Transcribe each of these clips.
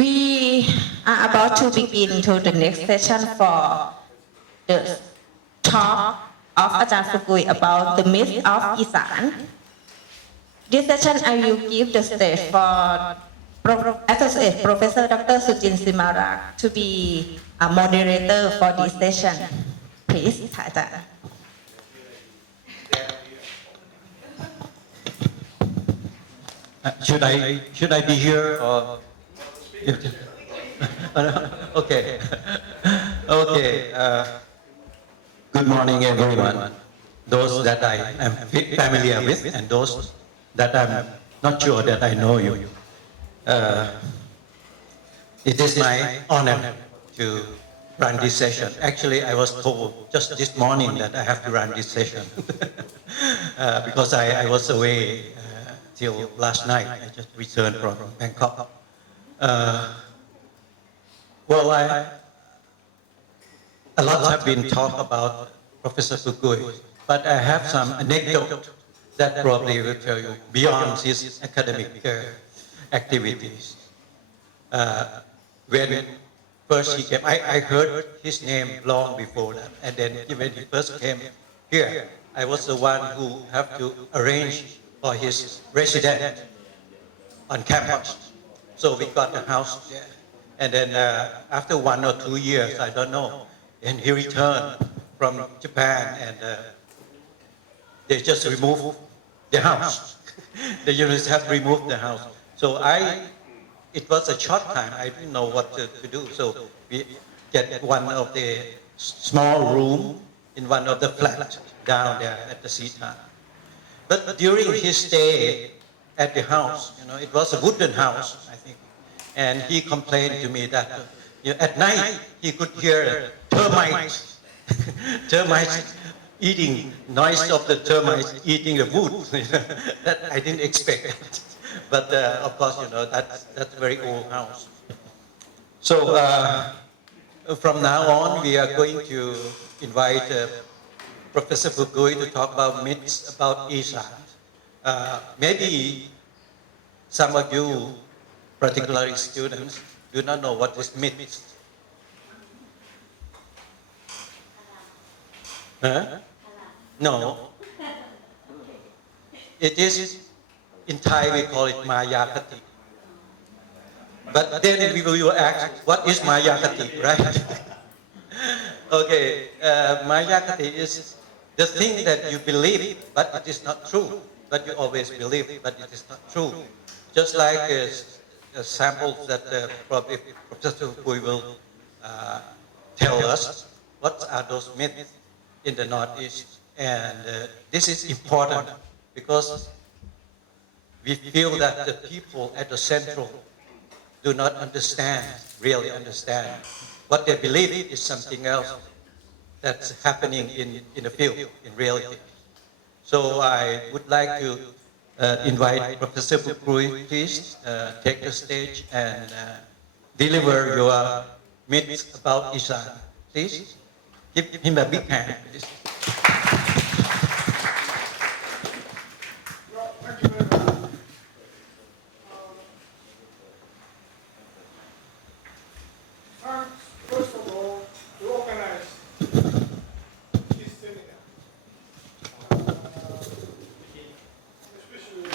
We are about to begin to the next session for the talk of Ajahn Fukui about the myth of Isan. This session I will give the stage for Associate Professor Dr. Sujin Simarak to be a moderator for this session. Please, Ajahn. Should I be here or? Okay. Okay. Good morning, everyone. Those that I am familiar with, and those that I'm not sure that I know you. It is my honor to run this session. Actually, I was told just this morning that I have to run this session because I was away till last night. I just returned from Bangkok. Well, a lot have been talked about Professor Fukui, but I have some anecdote that probably will tell you beyond his academic activities. When first he came, I heard his name long before that, and then when he first came here, I was the one who have to arrange for his residence on campus. So we got a house there. And then after 1 or 2 years, I don't know, and he returned from Japan, and they just removed the house. The university have removed the house. So it was a short time, I didn't know what to do. So we get one of the small room in one of the flats down there at the Seaside. But during his stay at the house, it was a wooden house, I think. And he complained to me that at night he could hear termites, termites eating, noise of the termites eating the wood. That I didn't expect. But of course, that's a very old house. So from now on, we are going to invite Professor Fukui to talk about myths about Isan. Maybe some of you, particularly students, do not know what is myth. Huh? No. It is, in Thai we call it Mayakati. But then we will ask, what is Mayakati, right? Okay, Mayakati is the thing that you believe, but it is not true. But you always believe, but it is not true. Just like samples that probably Professor Fukui will tell us, what are those myths in the Northeast. And this is important because we feel that the people at the central do not really understand. What they believe is something else that's happening in the field, in reality. So I would like to invite Professor Fukui, please take the stage and deliver your myths about Isan. Please give him a big hand, please. Well, thank you very much. Thanks, first of all, to organize this seminar. Especially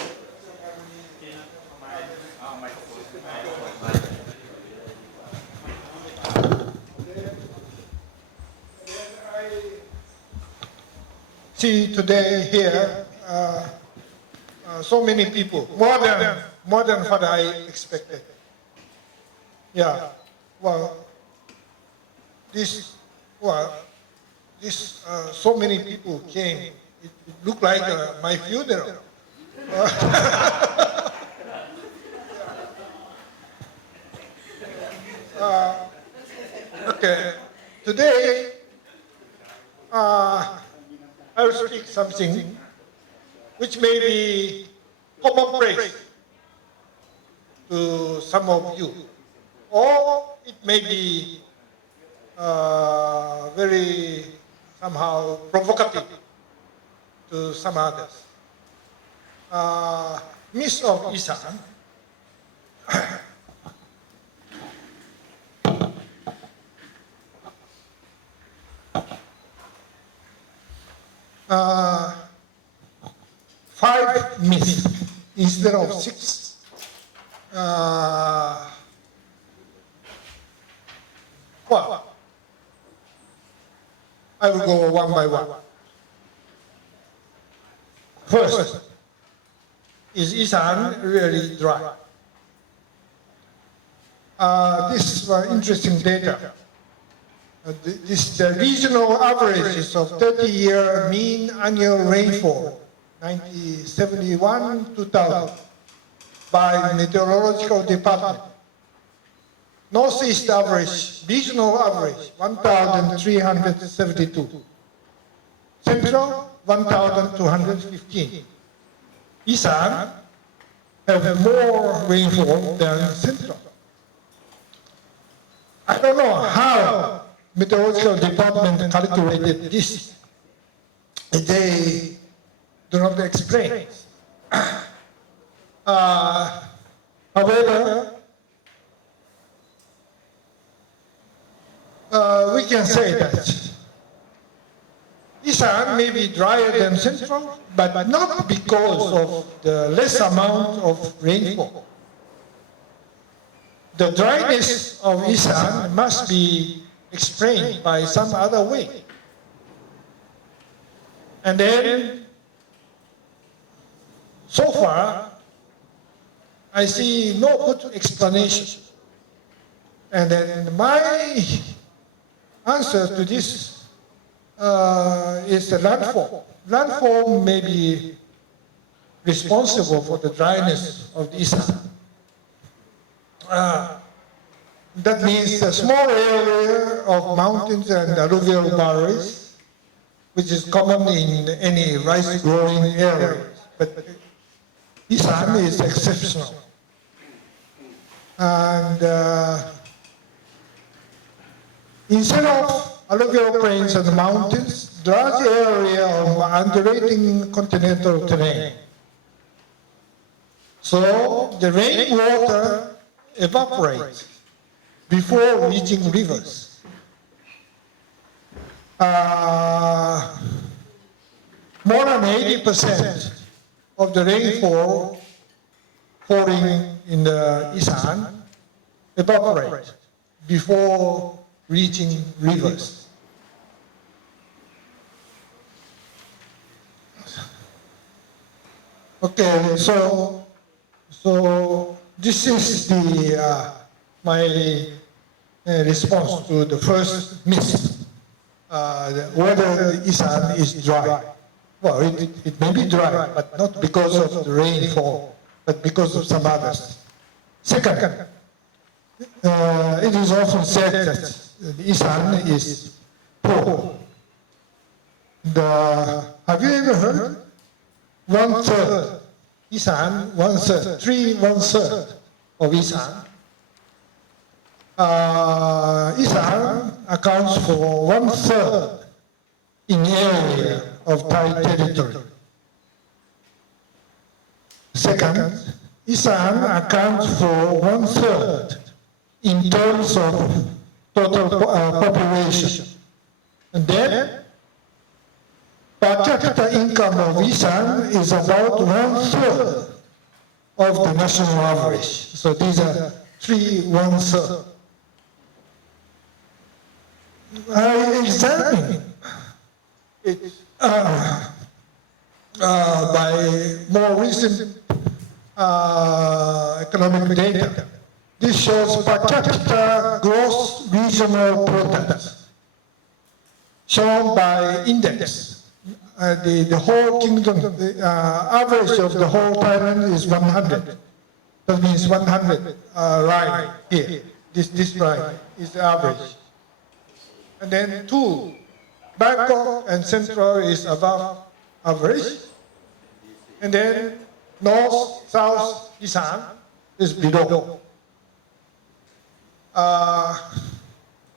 I see today here so many people, more than what I expected. Yeah, so many people came. It looked like my funeral. Okay, today I will speak something which may be commonplace to some of you, or it may be very somehow provocative to some others. Myth of Isan 5 myths instead of 6. Well, I will go one by one. First, is Isan really dry? This is interesting data. This the regional averages of 30-year mean annual rainfall, 1971-2000, by Meteorological Department. Northeast average, regional average, 1,372. Central, 1,215. Isan have more rainfall than Central. I don't know how Meteorological Department calculated this. They do not explain. However, we can say that Isan may be drier than Central, but not because of the less amount of rainfall. The dryness of Isan must be explained by some other way. And then, so far, I see no good explanation. And then my answer to this is the landfall. Landfall may be responsible for the dryness of the Isan. That means a small area of mountains and alluvial valleys, which is common in any rice-growing area. But Isan is exceptional. And instead of alluvial plains and mountains, large area of undulating continental terrain. So the rainwater evaporates before reaching rivers. More than 80% of the rainfall falling in the Isan evaporates before reaching rivers. Okay, so this is the my response to the first myth, whether the Isan is dry. Well, it may be dry, but not because of the rainfall, but because of some others. Second, it is often said that the Isan is poor. Have you ever heard? 1/3 Isan, 1/3, 1/3 of Isan. Isan accounts for 1/3 in area of Thai territory. Second, Isan accounts for 1/3 in terms of total population. And then, per capita income of Isan is about 1/3 of the national average. So these are 1/3. I examined it by more recent economic data. This shows per capita gross regional product shown by index. The whole kingdom, the average of the whole Thailand is 100. That means 100 line here. This line is the average. And then 2, Bangkok and Central is above average. And then North, South, Isan is below.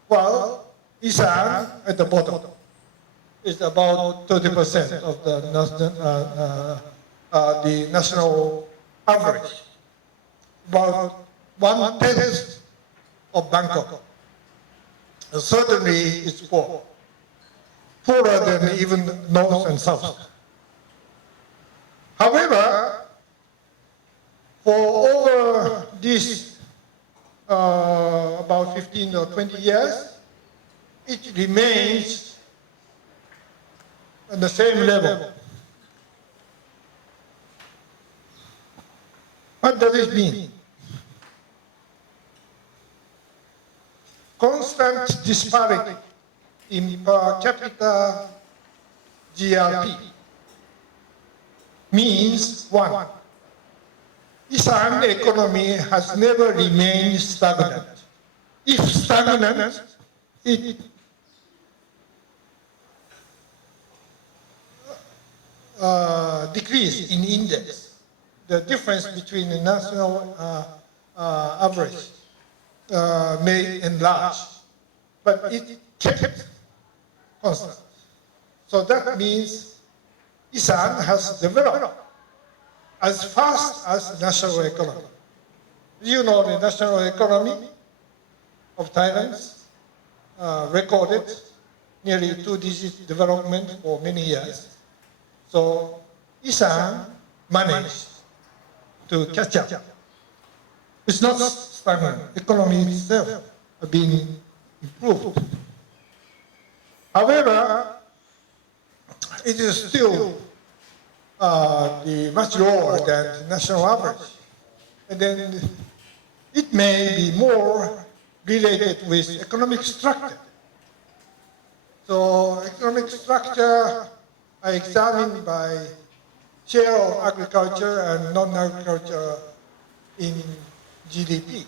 Well, Isan at the bottom is about 30% of the national average. About 1/10 of Bangkok. Certainly it's poor. poorer than even North and South. However, for over these about 15 or 20 years, it remains at the same level. What does it mean? Constant disparity in per capita GRP means one, Isan economy has never remained stagnant. If stagnant, it decrease in index. The difference between the national average may enlarge, but it kept constant. So that means Isan has developed as fast as national economy. You know the national economy of Thailand recorded nearly two-digit development for many years. So Isan managed to catch up. It's not stagnant. Economy itself has been improved. However, it is still much lower than the national average. And then it may be more related with economic structure. So economic structure are examined by share of agriculture and non-agriculture in GDP,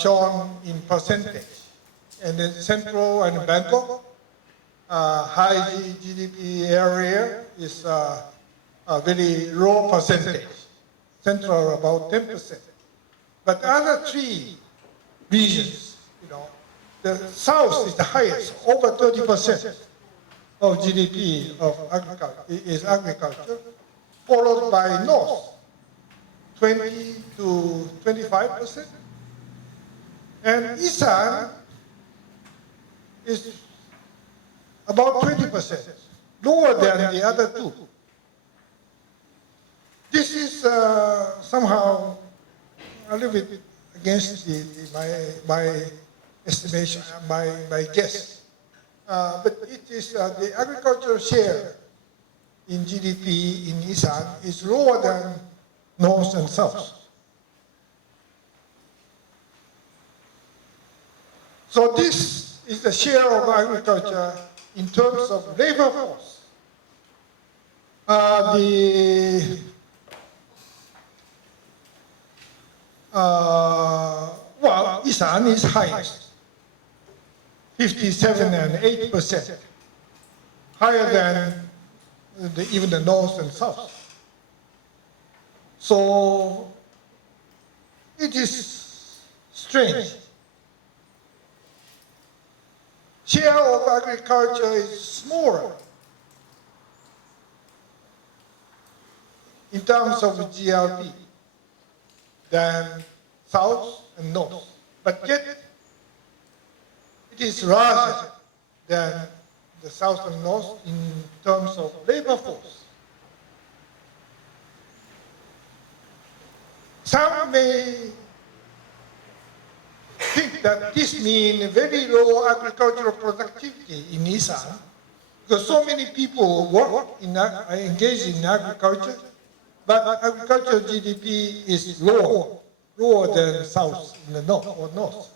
shown in percentage. And then Central and Bangkok, high GDP area is a very low percentage. Central about 10%. But other three regions, the South is the highest, over 30% of GDP of agriculture, followed by North, 20 to 25%. And Isan is about 20%, lower than the other two. This is somehow a little bit against my estimation, my guess. But it is the agricultural share in GDP in Isan is lower than North and South. So this is the share of agriculture in terms of labor force. Well, Isan is highest, 57 and 8%, higher than even the North and South. So it is strange. Share of agriculture is smaller in terms of GRP than South and North, but yet it is larger than the South and North in terms of labor force. Some may think that this means very low agricultural productivity in Isan, because so many people engage in agriculture, but agricultural GDP is lower than South in the North or North.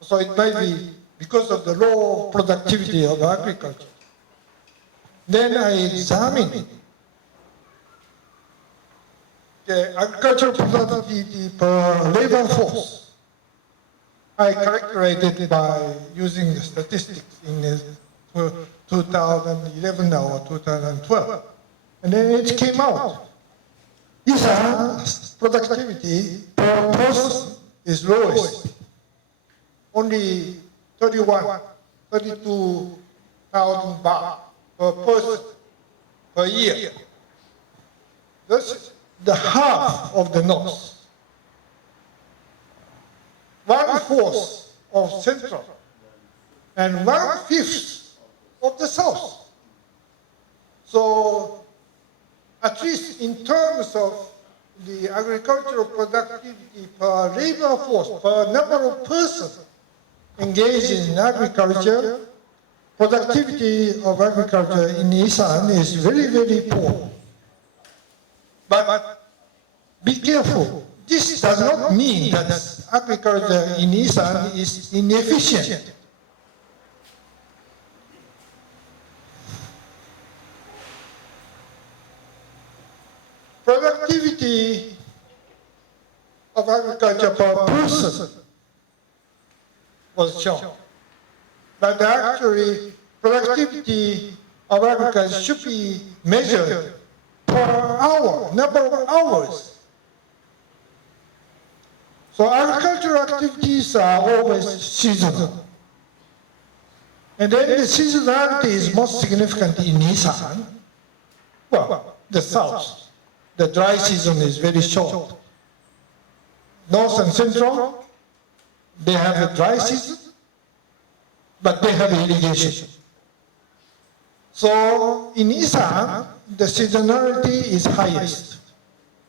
So it might be because of the low productivity of agriculture. Then I examined the agricultural productivity per labor force. I calculated it by using the statistics in 2011 or 2012. And then it came out. Isan's productivity per person is lowest. Only 32,000 baht per person per year. That's the half of the North. 1/4 of Central and 1/5 of the South. So at least in terms of the agricultural productivity per labor force, per number of persons engaged in agriculture, productivity of agriculture in Isan is very, very poor. But be careful. This does not mean that agriculture in Isan is inefficient. Productivity of agriculture per person was shown. But actually, productivity of agriculture should be measured per hour, number of hours. So agricultural activities are always seasonal. And then the seasonality is most significant in Isan, well, the south. The dry season is very short. North and central, they have a dry season, but they have irrigation. So in Isan, the seasonality is highest.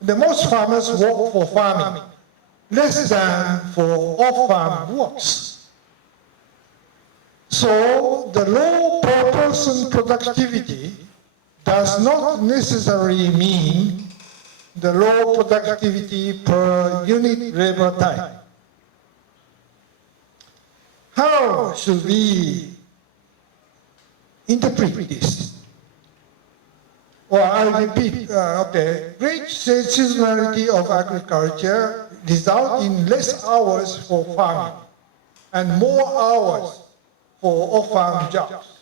The most farmers work for farming, less than for off-farm works. So the low per person productivity does not necessarily mean the low productivity per unit labor time. How should we interpret this? Well, I repeat, great seasonality of agriculture result in less hours for farming and more hours for off-farm jobs.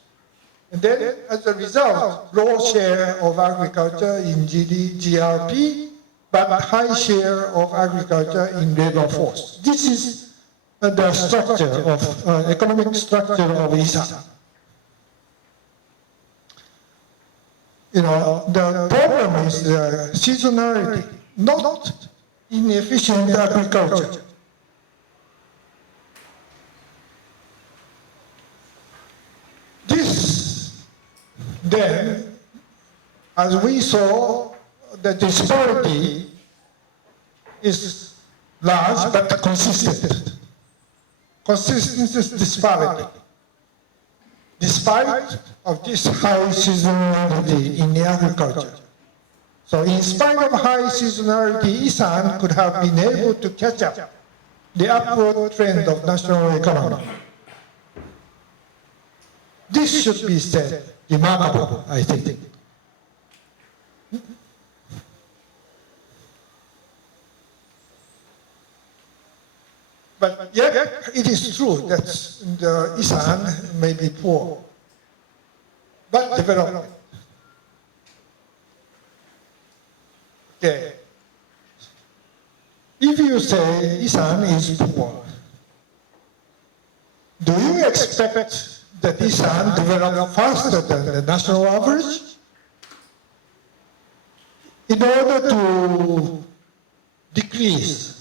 And then, as a result, low share of agriculture in GRP, but high share of agriculture in labor force. This is the structure of economic structure of Isan. You know, the problem is the seasonality, not inefficient agriculture. This, then, as we saw, the disparity is large but consistent. Consistent disparity. Despite of this high seasonality in the agriculture. So in spite of high seasonality, Isan could have been able to catch up the upward trend of national economy. This should be said remarkable, I think. But yet, it is true that the Isan may be poor, but developed. Okay. If you say Isan is poor, do you expect that Isan develop faster than the national average? In order to decrease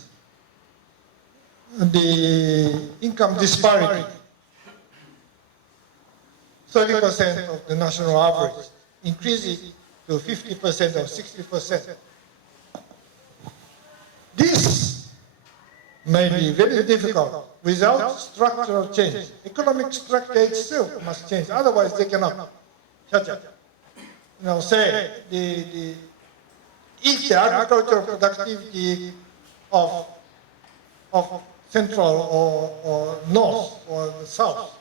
the income disparity, 30% of the national average, increase it to 50% or 60%. This may be very difficult without structural change. Economic structure itself must change, otherwise they cannot catch up. You know, say if the agricultural productivity of central or north or the south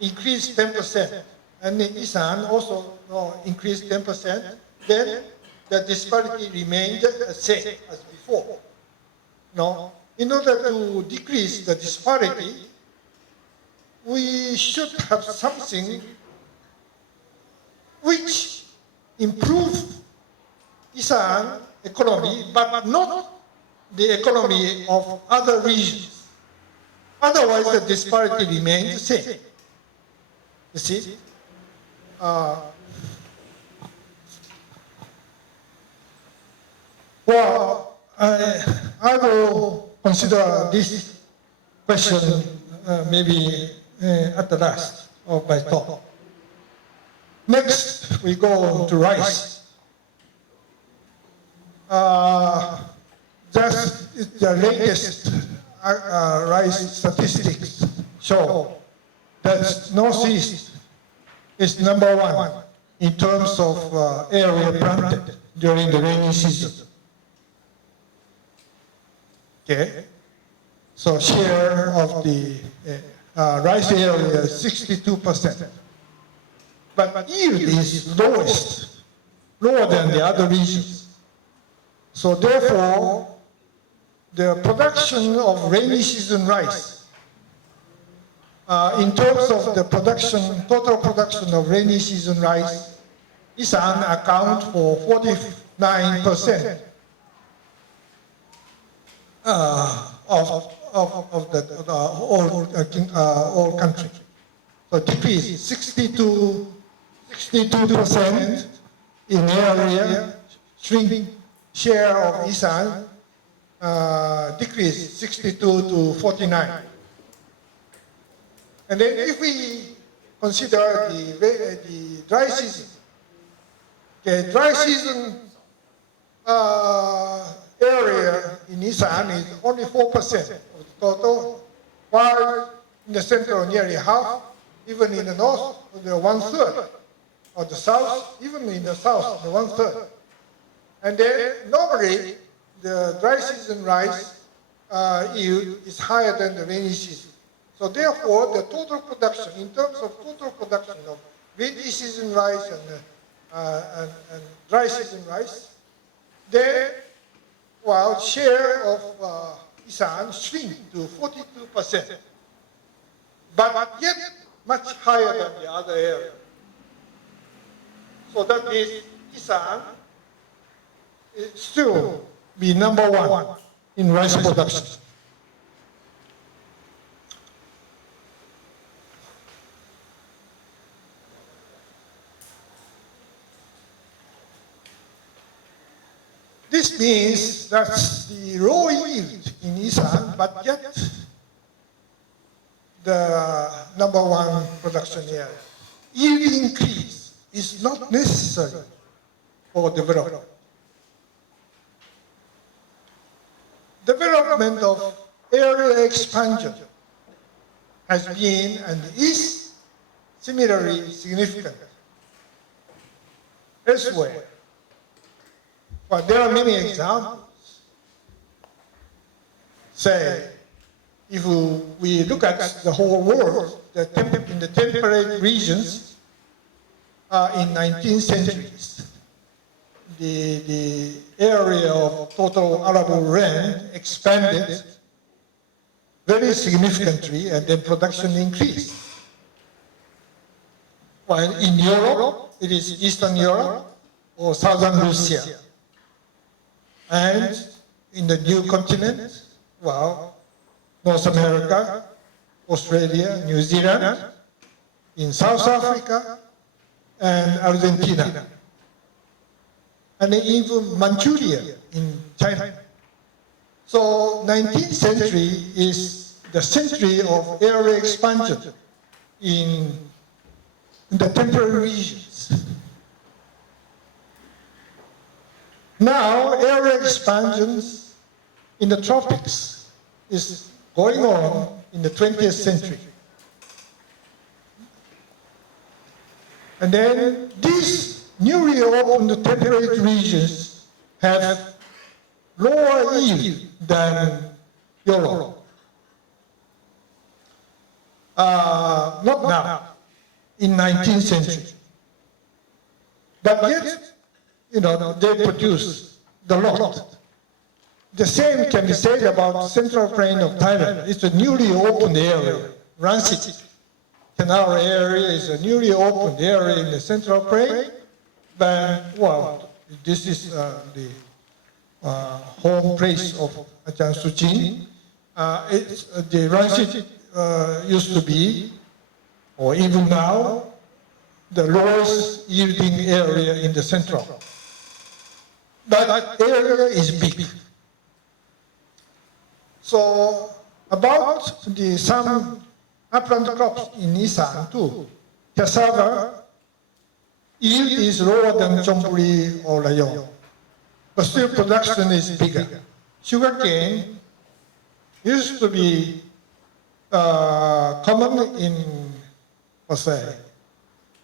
increased 10%, and in Isan also increased 10%, then the disparity remained the same as before. No, in order to decrease the disparity, we should have something which improves Isan economy, but not the economy of other regions. Otherwise, the disparity remains the same. You see? Well, I will consider this question maybe at the last of my talk. Next, we go to rice. Just the latest rice statistics show that Northeast is number one in terms of area planted during the rainy season. Okay, so share of the rice area is 62%. But yield is lowest, lower than the other regions. So therefore, the production of rainy season rice, in terms of the production, total production of rainy season rice, Isan account for 49% of the whole country. So decrease 62% in area, shrinking share of Isan, decrease 62 to 49. And then if we consider the dry season, okay, dry season area in Isan is only 4% of the total, while in the central nearly half, even in the north, the 1/3, or the south, even in the south, the 1/3. And then normally, the dry season rice yield is higher than the rainy season. So therefore, the total production, in terms of total production of rainy season rice and dry season rice, then, while share of Isan shrink to 42%, but yet much higher than the other area. So that means Isan still be number one in rice production. This means that the low yield in Isan, but yet the number one production area. Yield increase is not necessary for development. Development of area expansion has been and is similarly significant elsewhere. But there are many examples. Say, if we look at the whole world, in the temperate regions in 19th centuries, the area of total arable land expanded very significantly, and then production increased. While in Europe, it is Eastern Europe or Southern Russia. And in the new continent, well, North America, Australia, New Zealand, in South Africa, and Argentina, and even Manchuria in China. So 19th century is the century of area expansion in the temperate regions. Now, area expansions in the tropics is going on in the 20th century. And then these newly opened temperate regions have lower yield than Europe. Not now, in 19th century. But yet, they produce the lot. The same can be said about central plain of Thailand. It's a newly opened area. Ransit Canal area is a newly opened area in the central plain. But, well, this is the home place of Ajahn Suchin. The Ransit used to be, or even now, the lowest yielding area in the central. That area is big. So about some upland crops in Isan too, cassava yield is lower than Chonburi or Rayong, but still production is bigger. Sugarcane used to be common in, let's say,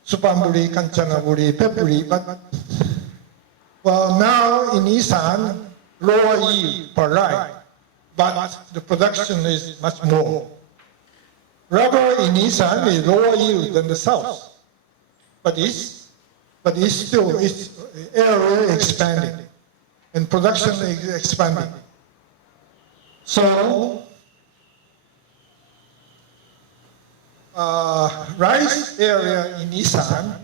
Supamburi, Kanchanaburi, Pepuri, but well, now in Isan, lower yield per line, but the production is much more. Rubber in Isan is lower yield than the south, but it's still its area expanding and production is expanding. So rice area in Isan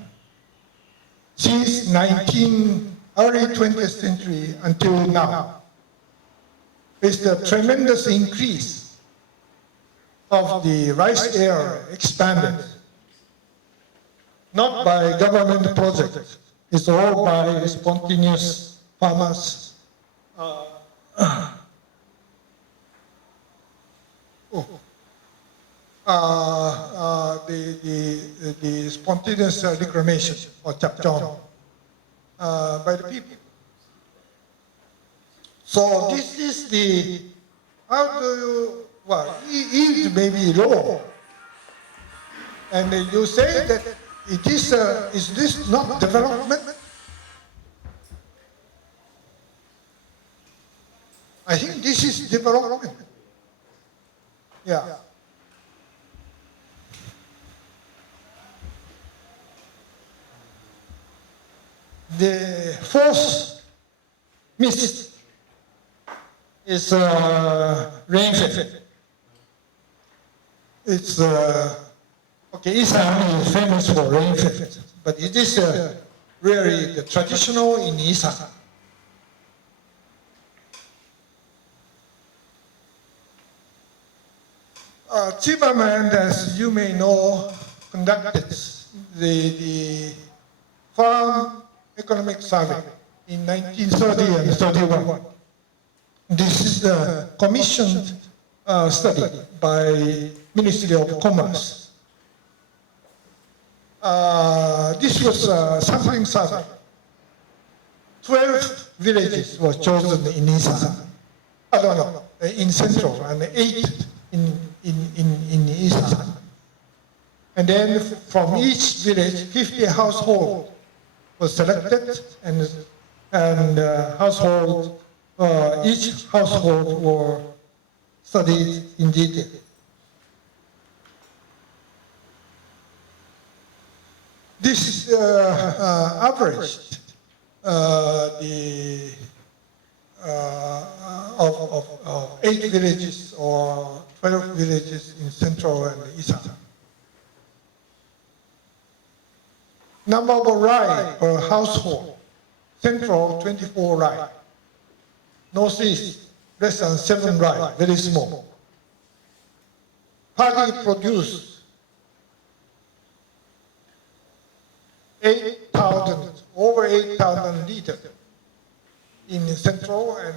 since early 20th century until now is the tremendous increase of the rice area expanded, not by government projects, it's all by spontaneous farmers. The spontaneous reclamation or chapchon by the people. So this is the, how do you, well, yield may be low. And you say that it is this not development? I think this is development. Yeah. The fourth myth is rainfall. It's okay. Isan is famous for rainfall, but it is really the traditional in Isan. Chibaman, as you may know, conducted the farm economic survey in 1930 and 31. This is a commissioned study by Ministry of Commerce. This was a sampling survey. 12 villages were chosen in Isan. In Central, and 8 in Isan. And then from each village, 50 households was selected, and each household were studied in detail. This averaged of 8 villages or 12 villages in Central and Isan. Number of rye per household. Central, 24 rye. Northeast, less than 7 rye, very small. Paddy produced over 8,000 liters in Central, and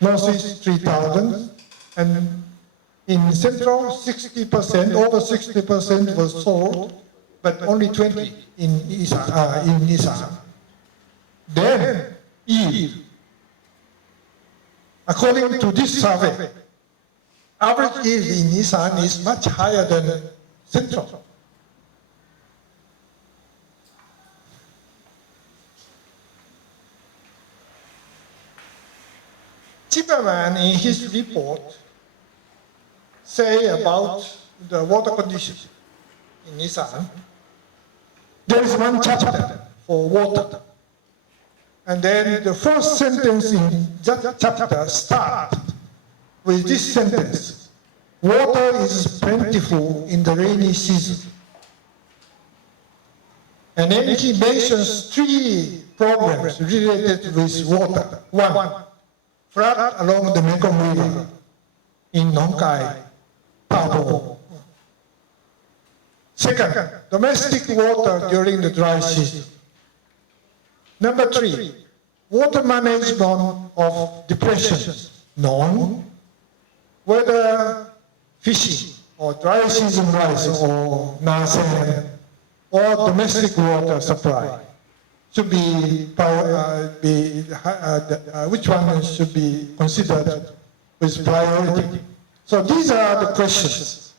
Northeast 3,000. And in Central, 60%, over 60% was sold, but only 20 in Isan. Then yield. According to this survey, average yield in Isan is much higher than Central. Chipperman in his report say about the water condition in Isan. There is one chapter for water. And then the first sentence in that chapter starts with this sentence: water is plentiful in the rainy season. And then he mentions 3 problems related with water. 1, flood along the Mekong River in Nong Khai, Pao. Second, domestic water during the dry season. Number 3, water management of depressions, known, whether fishing or dry season rice or Nasen or domestic water supply. should be, which one should be considered with priority. So these are the questions.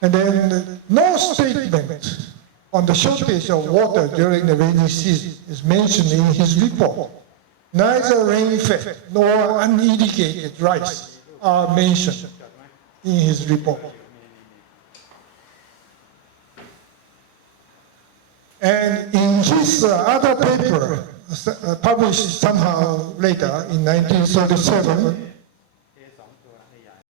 And then no statement on the shortage of water during the rainy season is mentioned in his report. Neither rain-fed nor unirrigated rice are mentioned in his report. And in his other paper, published somehow later in 1937,